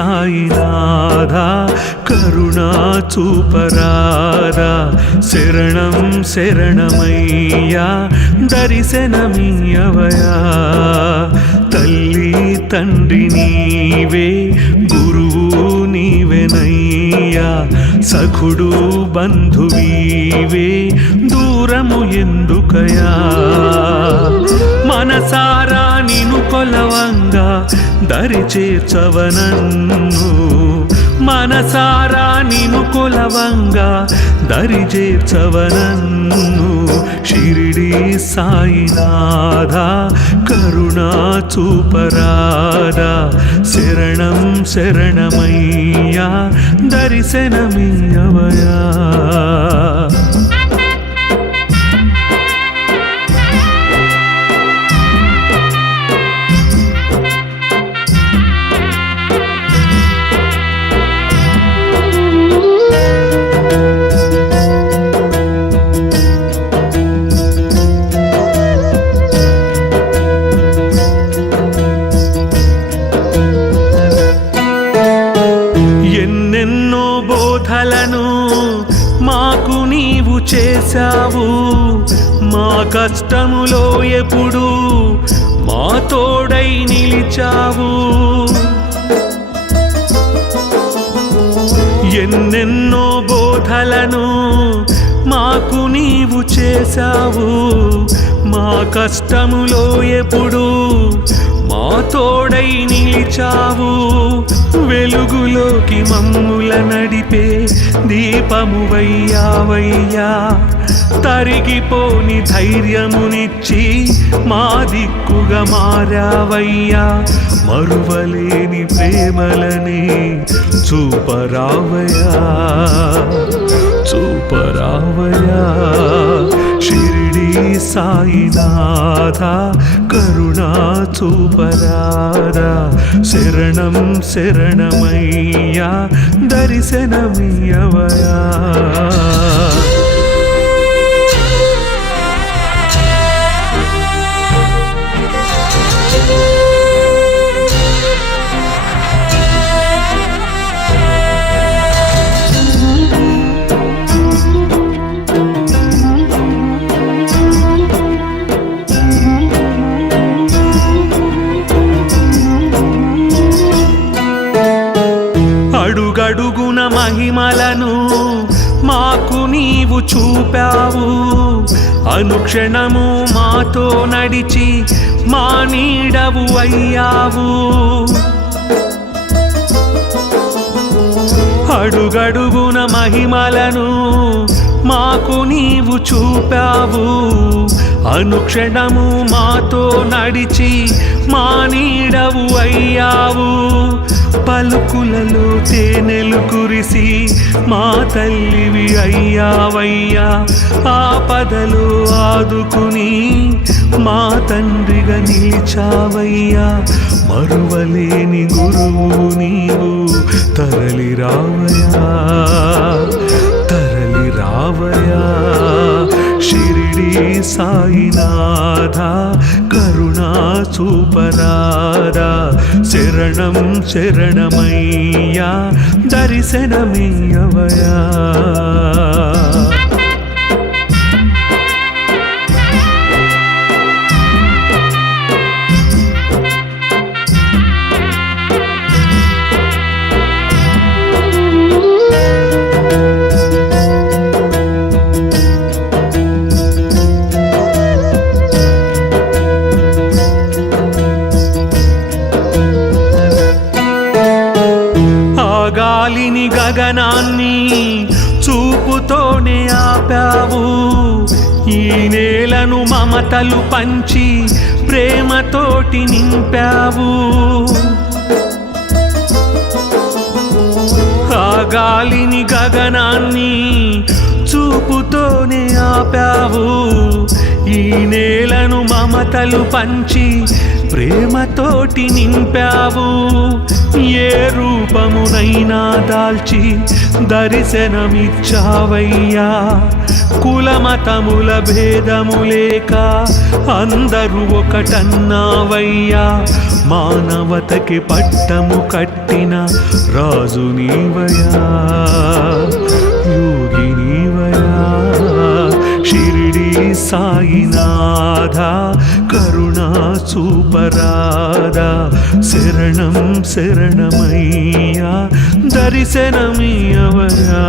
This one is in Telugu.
సాయినాథా కరుణా చూపరాదా శరణం శరణమయ్యా దర్శనమియ్యవయా తల్లి తండ్రి నీవే గురువు నీవెనయ్యా సఖుడు బంధువీవే దూరము ఎందుకయా మనసారా నిను కొలవంగా దరి చేర్చవనన్ను మనసారా నిను కొలవంగా దరి చేర్చవనన్ను షిరిడి సాయినాథా కరుణా చూపరాదా శరణం శరణమయ్యా దర్శనమియ్యవయా ఎన్నెన్నో బోధలను మాకు నీవు చేశావు మా కష్టములో ఎప్పుడు మా తోడై నిలిచావు ఎన్నెన్నో బోధలను మాకు నీవు చేశావు మా కష్టములో ఎప్పుడు మా తోడై నిలిచావు వెలుగులోకి మమ్ముల నడిపే దీపమువయ్యావయ్యా తరిగిపోని ధైర్యమునిచ్చి మా దిక్కుగా మారావయ్యా మరువలేని ప్రేమలని చూపరావయ్యా చూపరావయ్యా షిరిడి సాయినాథా కరుణా చూపరాదా శరణం శరణమయ్యా దర్శనమియ్యవయా అడుగడుగున మహిమలను మాకు నీవు చూపావు అనుక్షణము మాతో నడిచి మా నీడవు అయ్యావు అడుగడుగున మహిమలను మాకు నీవు చూపావు అనుక్షణము మాతో నడిచి మా నీడవు అయ్యావు పలుకులలో తేనెలు కురిసి మా తల్లివి అయ్యావయ్యా ఆపదలో ఆదుకుని మా తండ్రిగా నిలిచావయ్యా మరువలేని గురువు నీవు తరలి రావయ్యా తరలి రావయ్యా షిరిడి సాయినాథా కరుణా చూపరాదా శరణం శరణమయ్యా దర్శనమియ్యవయా గాలిని గగనాన్ని చూపుతోనే ఆపావు ఈ నేలను మమతలు పంచి ప్రేమతోటి నింపావు ఆ గాలిని గగనాన్ని చూపుతోనే ఆపావు ఈ నేలను మమతలు పంచి ప్రేమతోటి నింపావు. ఏ రూపమునైనా దాల్చి దర్శనమిచ్చావయ్యా. కులమతముల భేదము లేక అందరూ ఒకటన్నావయ్యా. మానవతకి పట్టము కట్టిన రాజు నీవయ్యా, యోగి నీవయ్యా. షిరిడి సాయినాథ కరుణా చూపరాదా. శరణం శరణమయ్యా దర్శనమియ్యవయ్యా.